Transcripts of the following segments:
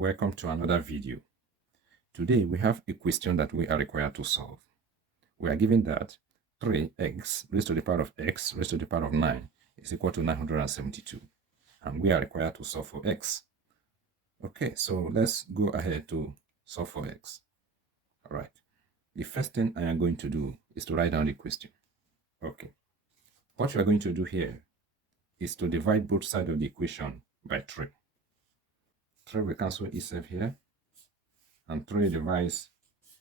Welcome to another video. Today we have a question that we are required to solve. We are given that 3x raised to the power of x raised to the power of 9 is equal to 972, and we are required to solve for x. Okay, so let's go ahead to solve for x. All right, the first thing I am going to do is to write down the question. Okay, what you are going to do here is to divide both sides of the equation by 3. 3 will cancel itself here, and 3 divides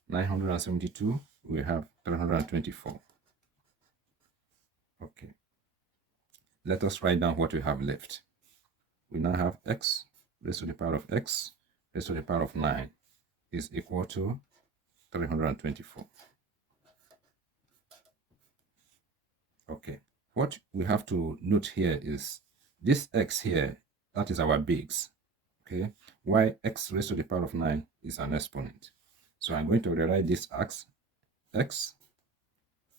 972, we have 324. Okay, let us write down what we have left. We now have x raised to the power of x raised to the power of 9 is equal to 324. Okay, what we have to note here is this x here, that is our base. Okay, why x raised to the power of 9 is an exponent. So I'm going to rewrite this as x.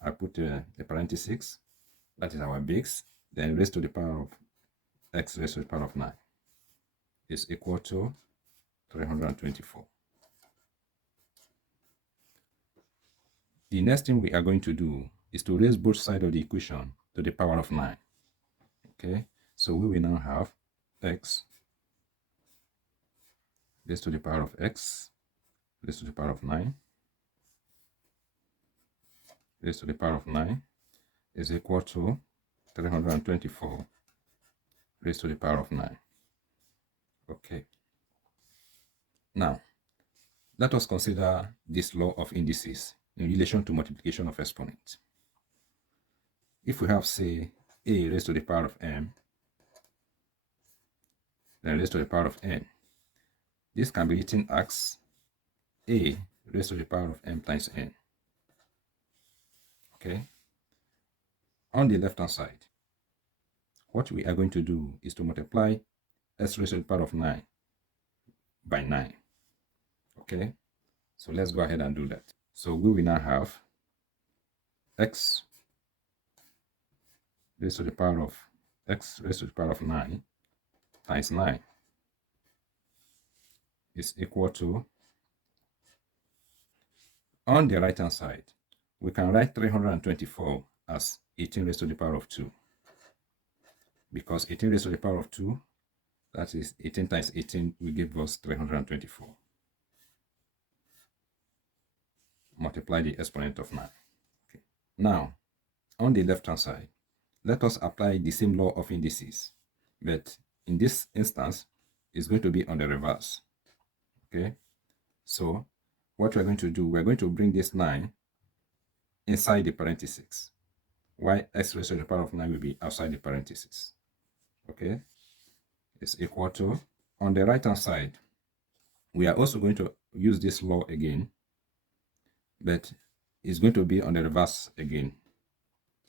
I put a parenthesis, that is our base, then raised to the power of x raised to the power of 9 is equal to 324. The next thing we are going to do is to raise both sides of the equation to the power of 9. Okay, so we will now have x raised to the power of x raised to the power of 9 raised to the power of 9 is equal to 324 raised to the power of 9. Okay, now let us consider this law of indices in relation to multiplication of exponents. If we have, say, a raised to the power of m, then raised to the power of n, this can be written as a raised to the power of m times n. Okay, on the left hand side, what we are going to do is to multiply s raised to the power of 9 by 9. Okay, so let's go ahead and do that. So we will now have x raised to the power of x raised to the power of 9 times 9 is equal to, on the right hand side, we can write 324 as 18 raised to the power of 2, because 18 raised to the power of 2, that is 18 times 18, will give us 324. Multiply the exponent of 9. Okay. Now, on the left hand side, let us apply the same law of indices, but in this instance, it's going to be on the reverse. Okay, so what we're going to do, we're going to bring this 9 inside the parentheses, while x raised to the power of 9 will be outside the parentheses. Okay, it's equal to, on the right hand side, we are also going to use this law again, but it's going to be on the reverse again.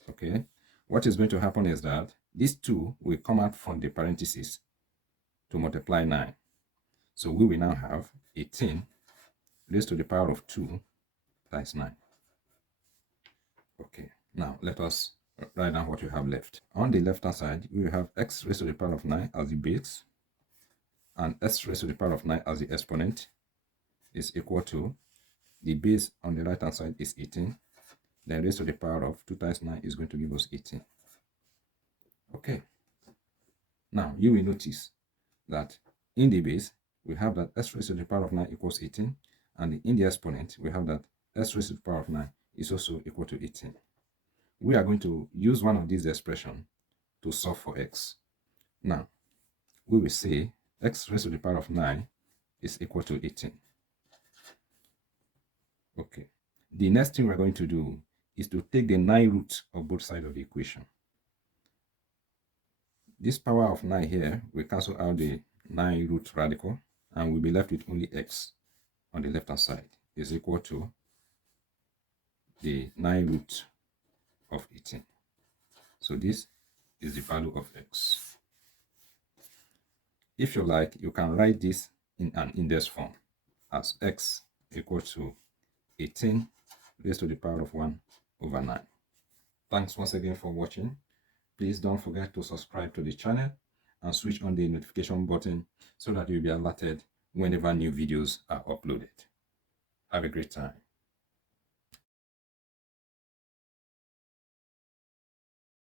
Okay, what is going to happen is that these 2 will come out from the parentheses to multiply 9. So we will now have 18 raised to the power of 2 times 9. Okay, now let us write down what we have left. On the left hand side, we will have x raised to the power of 9 as the base, and s raised to the power of 9 as the exponent is equal to, the base on the right hand side is 18, then raised to the power of 2 times 9 is going to give us 18. Okay, now you will notice that in the base, we have that s raised to the power of 9 equals 18, and in the exponent, we have that s raised to the power of 9 is also equal to 18. We are going to use one of these expressions to solve for x. Now, we will say x raised to the power of 9 is equal to 18. Okay, the next thing we're going to do is to take the 9 roots of both sides of the equation. This power of 9 here will cancel out the 9 root radical, and we'll be left with only x on the left hand side is equal to the 9 root of 18. So this is the value of x. If you like, you can write this in an index form as x equal to 18 raised to the power of 1 over 9. Thanks once again for watching. Please don't forget to subscribe to the channel and switch on the notification button so that you'll be alerted whenever new videos are uploaded. Have a great time.